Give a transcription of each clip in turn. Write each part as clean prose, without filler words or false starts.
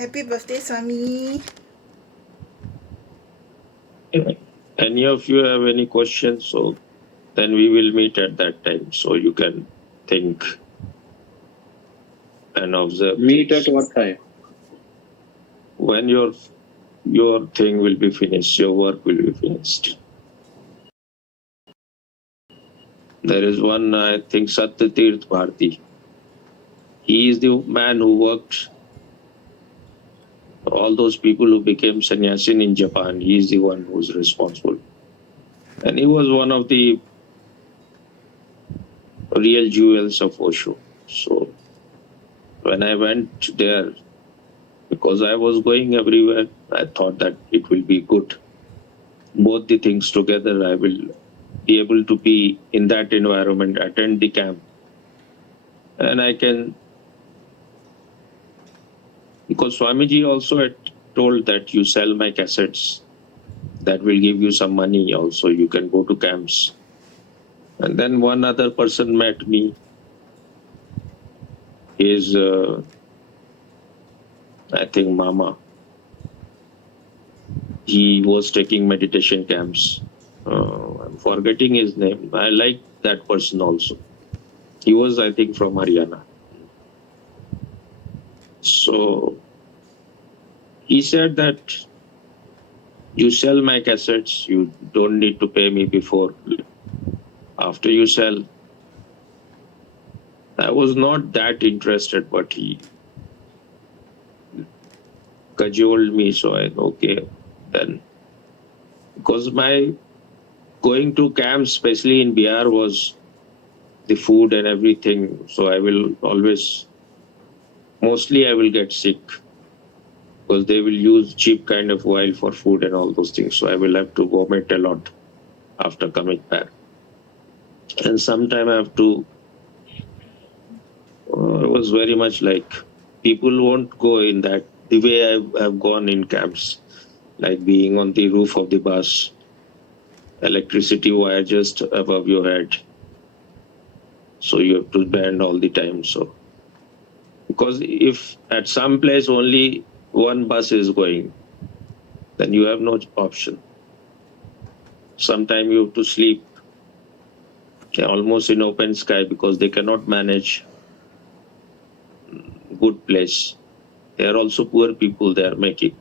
Happy birthday, Swami. Any of you have any questions? So then we will meet at that time. So you can think and observe. Meet at what time? When your thing will be finished, your work will be finished. There is one, I think, Satyatirth Bharti. He is the man who worked for all those people who became sannyasin in Japan. He is the one who is responsible. And he was one of the real jewels of Osho. So when I went there, because I was going everywhere, I thought that it will be good. Both the things together, I will be able to be in that environment, attend the camp. And I can, because Swamiji also had told that you sell my cassettes, that will give you some money also, you can go to camps. And then one other person met me. Is I think Mama. He was taking meditation camps. I'm forgetting his name. I like that person also. He was, I think, from Haryana. So he said that you sell my cassettes, you don't need to pay me before. After you sell, I was not that interested, but he cajoled me, so I okay then. Because my going to camps, especially in Bihar, was the food and everything. So I will always, mostly I will get sick because they will use cheap kind of oil for food and all those things. So I will have to vomit a lot after coming back. And sometime I have to, it was very much like people won't go in that, the way I have gone in camps, like being on the roof of the bus, electricity wire just above your head. So you have to bend all the time. So, because if at some place only one bus is going, then you have no option. Sometime you have to sleep almost in open sky because they cannot manage good place. They are also poor people they are making.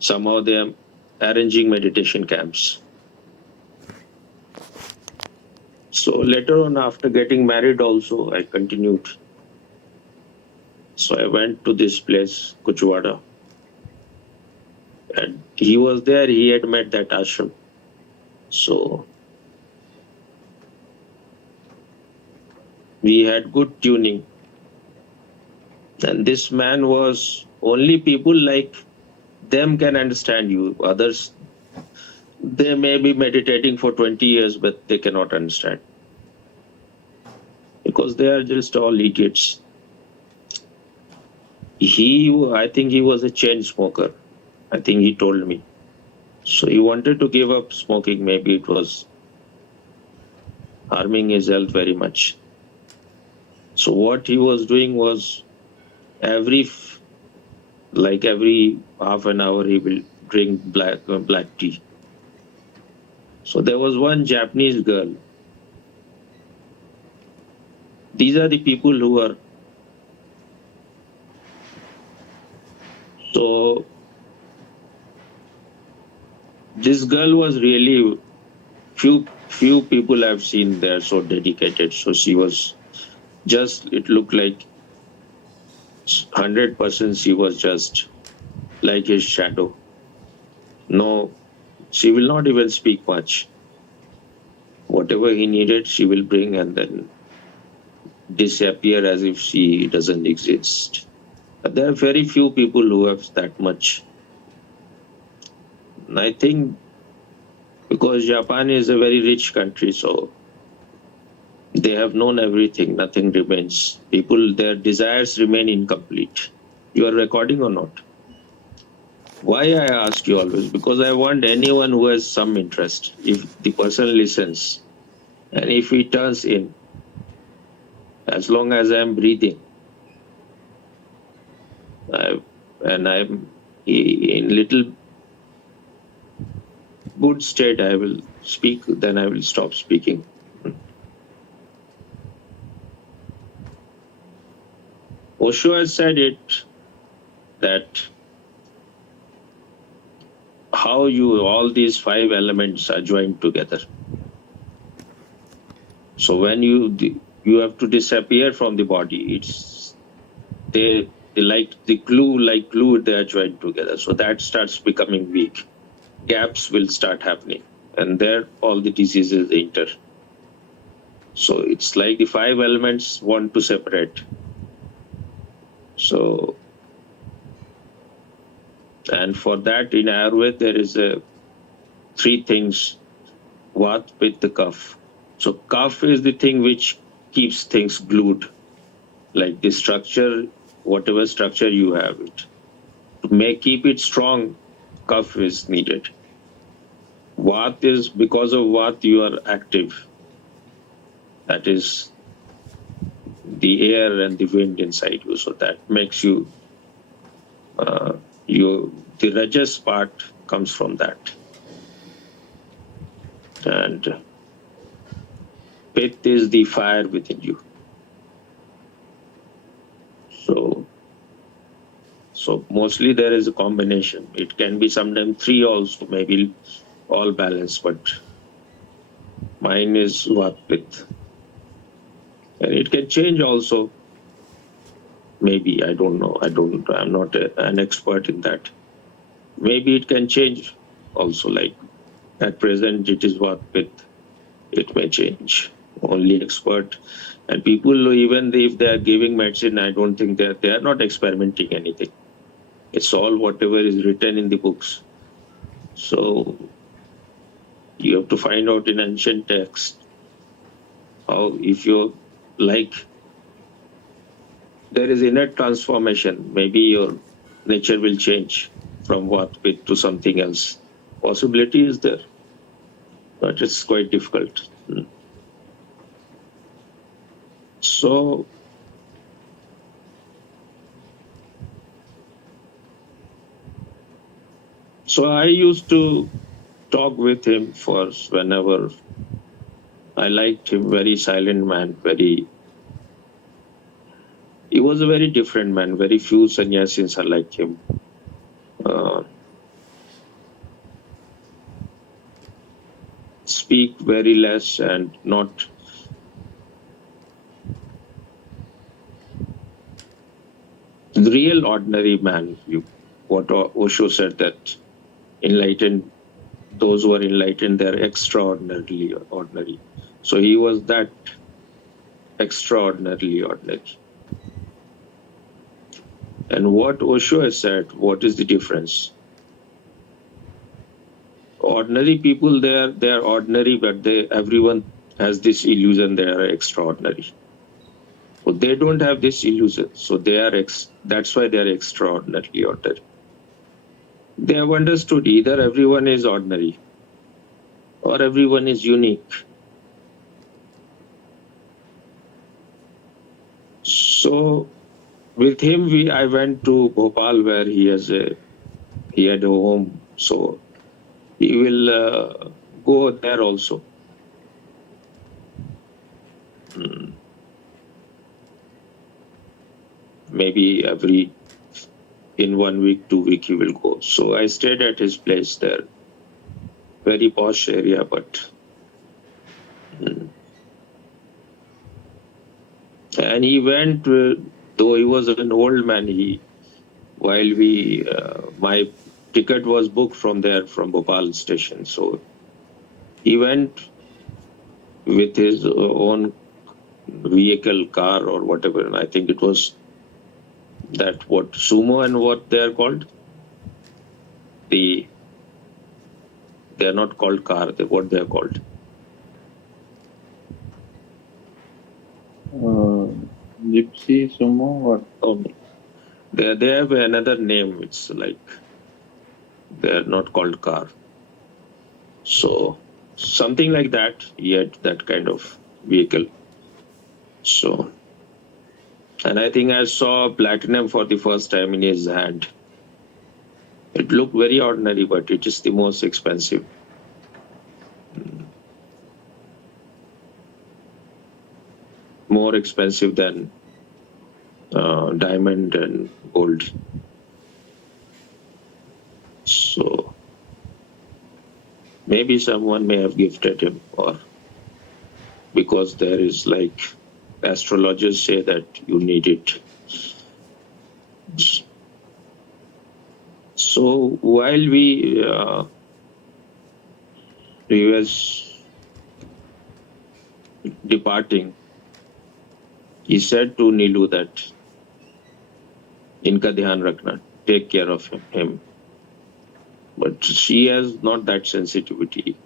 Somehow they are arranging meditation camps. So later on, after getting married also, I continued. So I went to this place, Kuchwada. And he was there, he had met that ashram. So we had good tuning. And this man was, only people like them can understand you. Others, they may be meditating for 20 years, but they cannot understand. Because they are just all idiots. I think he was a chain smoker. I think he told me. So he wanted to give up smoking. Maybe it was harming his health very much. So what he was doing was every half an hour he will drink black tea. So there was one Japanese girl. These are the people who are. So this girl was really few people I've seen there so dedicated. So she was just, it looked like 100% she was just like his shadow. No, she will not even speak much. Whatever he needed, she will bring and then disappear as if she doesn't exist. But there are very few people who have that much. And I think because Japan is a very rich country, so they have known everything, nothing remains. People, their desires remain incomplete. You are recording or not? Why I ask you always? Because I want anyone who has some interest, if the person listens and if he turns in, as long as I am breathing, and I'm in little good state. I will speak, then I will stop speaking. Osho has said it that how all these 5 elements are joined together. So when you have to disappear from the body, it's they like the glue, they are joined together. So that starts becoming weak. Gaps will start happening, and there all the diseases enter. So it's like the 5 elements want to separate. So, and for that in Ayurveda there is 3 things: Vat, Pitta, Kapha. So kapha is the thing which keeps things glued, like the structure, whatever structure you have it. To keep it strong, kapha is needed. Vat is, because of Vat you are active. That is the air and the wind inside you. So that makes you, the Rajas part comes from that. And Pitta is the fire within you. So mostly there is a combination. It can be sometimes 3 also, maybe all balanced, but mine is Vat Pitta. And it can change also. Maybe, I don't know. I'm not an expert in that. Maybe it can change also, like at present it is Vat Pitta. It may change. Only expert. And people, even if they are giving medicine, I don't think they are not experimenting anything. It's all whatever is written in the books. So you have to find out in ancient text how, if you like, there is inner transformation. Maybe your nature will change from Vat Pitta to something else. Possibility is there, but it's quite difficult. So I used to talk with him first whenever. I liked him, very silent man, he was a very different man. Very few sannyasis are like him. Speak very less and not the real ordinary man. What Osho said, that enlightened, those who are enlightened, they're extraordinarily ordinary. So he was that extraordinarily ordinary. And what Osho has said, what is the difference? Ordinary people, they are ordinary, but everyone has this illusion they are extraordinary. So they don't have this illusion. So that's why they are extraordinarily ordinary. They have understood either everyone is ordinary or everyone is unique. So with him, I went to Bhopal, where he had a home. So he will go there also. Maybe in 1 week, 2 weeks, he will go. So I stayed at his place there. Very posh area, but and he went, though he was an old man, my ticket was booked from there, from Bhopal station. So he went with his own vehicle, car or whatever. And I think it was that, what, sumo, and what they are called? They are not called car, what they are called? Gypsy, sumo, or? Oh, they have another name. It's like, they are not called car. So something like that. He had that kind of vehicle. So, and I think I saw platinum for the first time in his hand. It looked very ordinary, but it is the most expensive. More expensive than diamond and gold. So maybe someone may have gifted him, or because there is, like, astrologers say that you need it. So while he was departing, he said to Nilu that inka dhyan rakhna, take care of him. But she has not that sensitivity.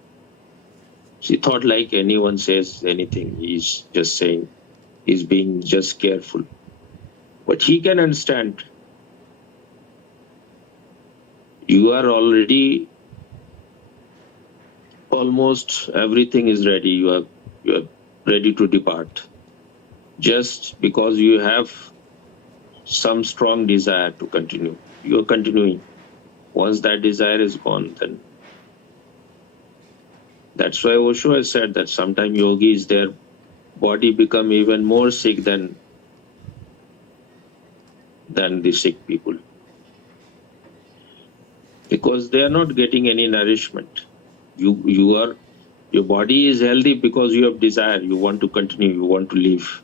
She thought, like, anyone says anything, he's just saying, he's being just careful. But he can understand. You are already, almost everything is ready. You are ready to depart. Just because you have some strong desire to continue, you are continuing. Once that desire is gone, then that's why Osho has said that sometimes yogis, their body become even more sick than the sick people, because they are not getting any nourishment. Your body is healthy because you have desire, you want to continue, you want to live.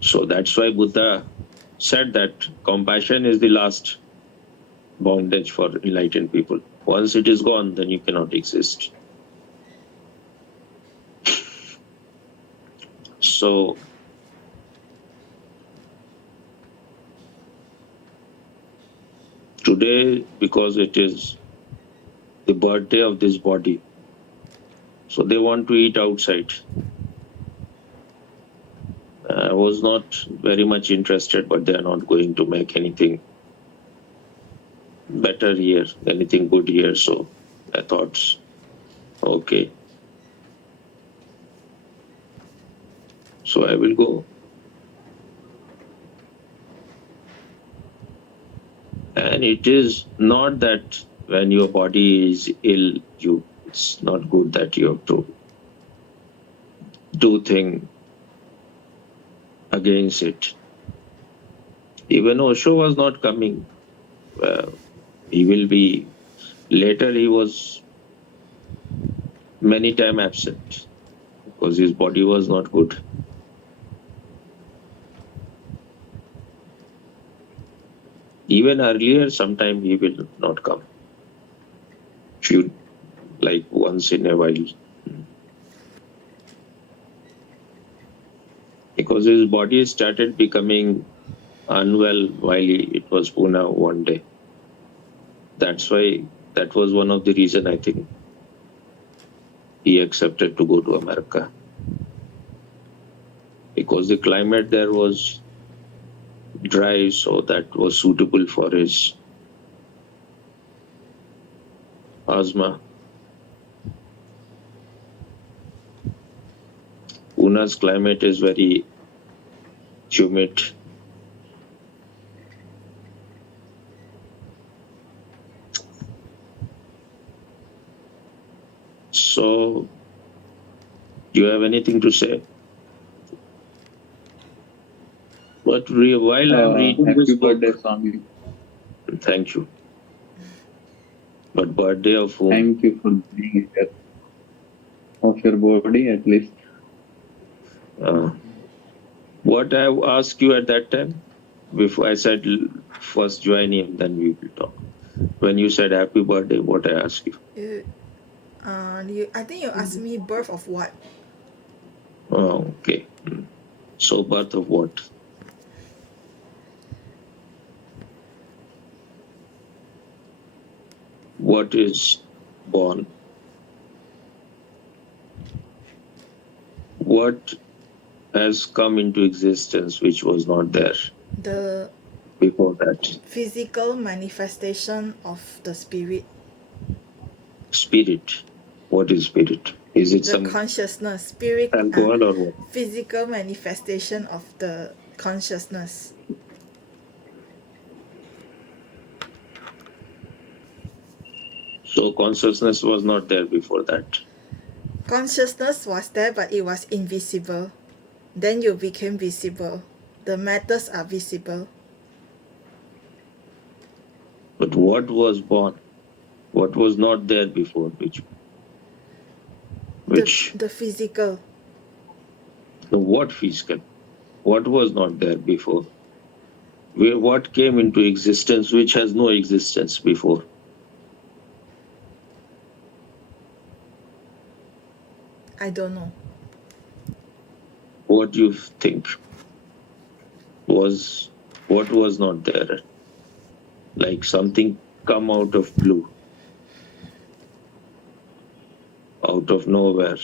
So that's why Buddha said that compassion is the last bondage for enlightened people. Once it is gone, then you cannot exist. So today, because it is the birthday of this body, so they want to eat outside. I was not very much interested, but they are not going to make anything better here, anything good here. So I thought, okay. So I will go. And it is not that when your body is ill, it's not good that you have to do things against it. Even Osho was not coming. He will be later. He was many times absent because his body was not good. Even earlier, sometime he will not come. Few, like once in a while, because his body started becoming unwell while it was Pune one day. That's why, that was one of the reason, I think, he accepted to go to America, because the climate there was dry, so that was suitable for his asthma. Pune's climate is very humid. So, do you have anything to say? But while I'm reading Happy this book, birthday, Swami. thank you. But birthday of whom? Thank you for being here. Of your body, at least. What I asked you at that time, before I said first join him, then we will talk. When you said happy birthday, what I asked you? I think you asked me birth of what? Oh, okay. So birth of what? What is born? What has come into existence which was not there The before that? physical manifestation of the spirit. Spirit. What is spirit? Is it The some consciousness. Spirit. alcohol or what? Physical manifestation of the consciousness. So consciousness was not there before that. Consciousness was there, but it was invisible. Then you became visible. The matters are visible. But what was born? What was not there before? Which The physical. what physical? What was not there before? What came into existence which has no existence before? I don't know. What do you think was what was not there? Like something come out of blue, out of nowhere.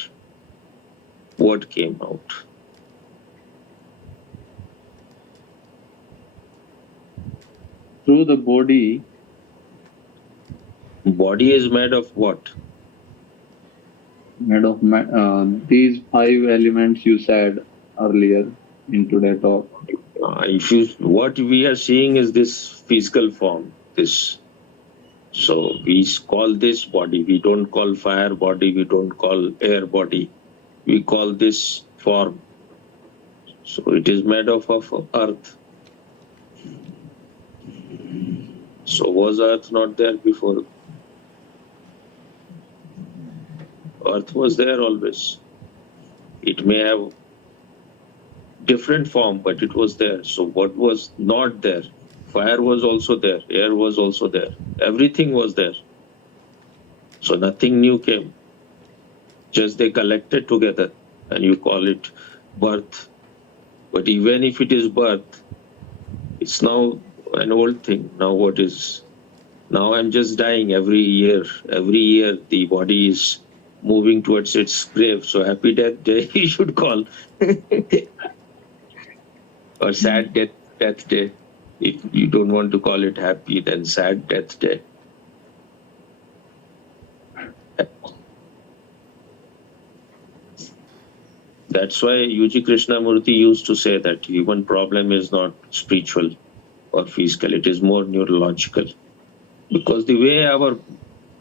What came out? Through the body, Body is made of what? made of these 5 elements you said earlier in today's talk. What we are seeing is this physical form, this. So we call this body. We don't call fire body. We don't call air body. We call this form. So it is made of earth. So was earth not there before? Earth was there always. It may have different form, but it was there. So what was not there? Fire was also there. Air was also there. Everything was there. So nothing new came. Just they collected together and you call it birth. But even if it is birth, it's now an old thing. Now what is? Now I'm just dying every year. Every year the body is moving towards its grave. So happy death day you should call. Or sad death day. If you don't want to call it happy, then sad death day. That's why U.G. Krishnamurti used to say that human problem is not spiritual or physical, it is more neurological. Because the way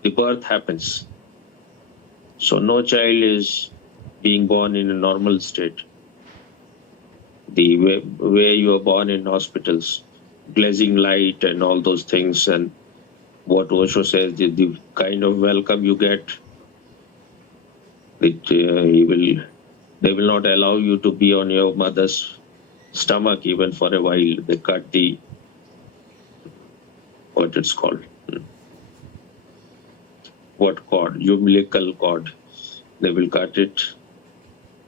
the birth happens, so no child is being born in a normal state. The way you are born in hospitals, blazing light and all those things, and what Osho says, the kind of welcome you get, they will not allow you to be on your mother's stomach even for a while. They cut the, what it's called, what cord, umbilical cord. They will cut it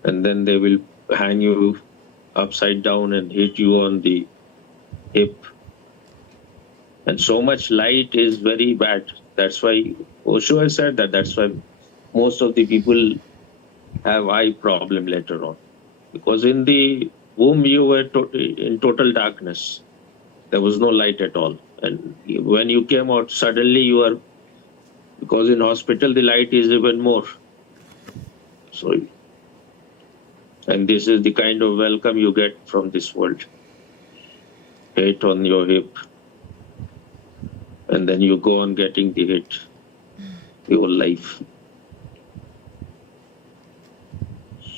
and then they will hang you upside down and hit you on the hip. And so much light is very bad. That's why Osho has said that. That's why most of the people have eye problem later on. Because in the womb you were in total darkness. There was no light at all. And when you came out, suddenly you are, because in hospital the light is even more. So, and this is the kind of welcome you get from this world. Hit on your hip. And then you go on getting the hit your life.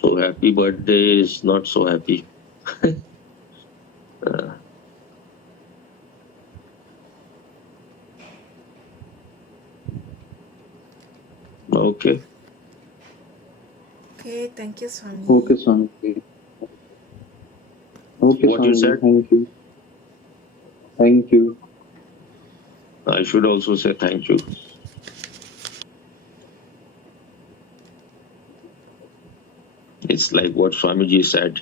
So happy birthday is not so happy. Okay. Okay, thank you, Swami. Okay, Swami. Okay, What you Swami. said? Thank you. Thank you. I should also say thank you. It's like what Swamiji said.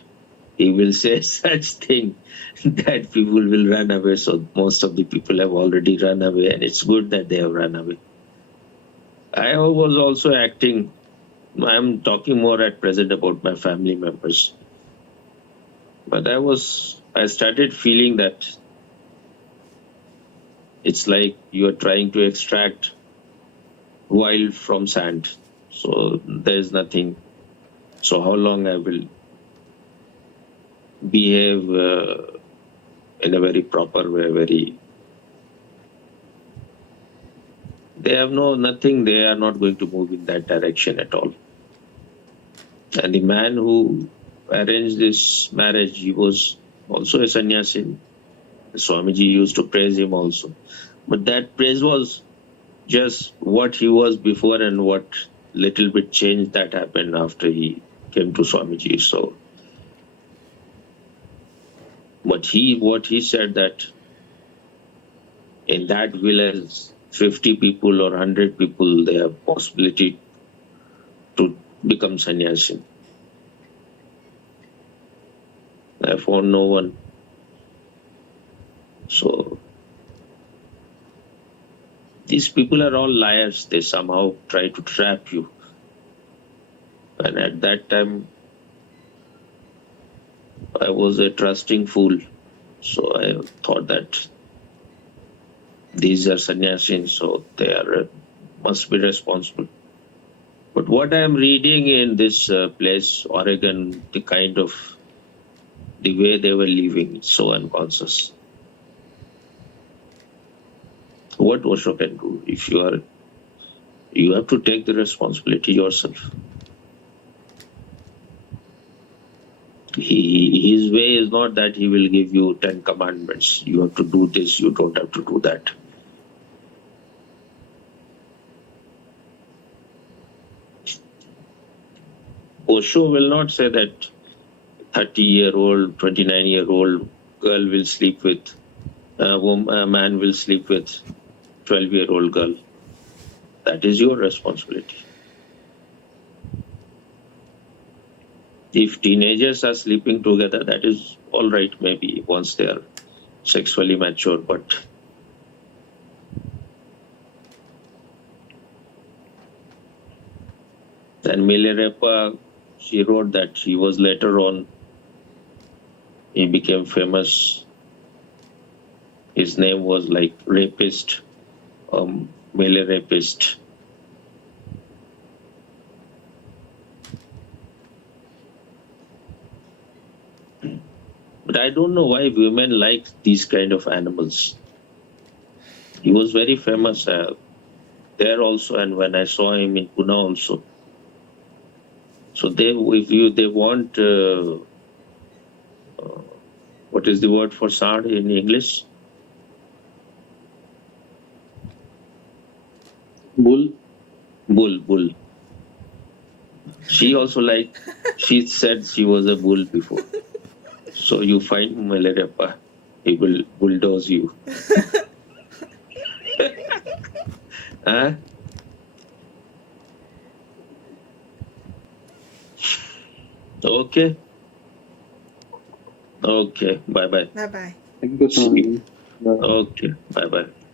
He will say such thing that people will run away. So most of the people have already run away, and it's good that they have run away. I was also acting. I'm talking more at present about my family members. But I started feeling that it's like you are trying to extract oil from sand. So there's nothing. So how long I will behave in a very proper way, They have nothing. They are not going to move in that direction at all. And the man who arranged this marriage, he was also a sannyasi. Swamiji used to praise him also. But that praise was just what he was before and what little bit change that happened after he came to Swamiji. So what he said that in that village 50 people or 100 people, they have possibility to become sannyasi. I found no one. So these people are all liars. They somehow try to trap you. And at that time, I was a trusting fool. So I thought that these are sannyasis, so they are must be responsible. But what I am reading in this place, Oregon, the way they were living, it's so unconscious. What Osho can do? If you have to take the responsibility yourself. His way is not that he will give you 10 commandments. You have to do this, you don't have to do that. Osho will not say that 30-year-old, 29-year-old girl will sleep with, a man will sleep with 12-year-old girl. That is your responsibility. If teenagers are sleeping together, that is all right, maybe once they are sexually mature, but then Milarepa, she wrote that he was later on, he became famous. His name was like rapist, male rapist. But I don't know why women like these kind of animals. He was very famous there also, and when I saw him in Pune also. So they want what is the word for sard in English? Bull. Bull. She also she said she was a bull before. So you find Milarepa, he will bulldoze you. Huh? Okay. Okay. Bye-bye. Bye bye. Thank you, Swamiji. Bye. Okay. Bye-bye.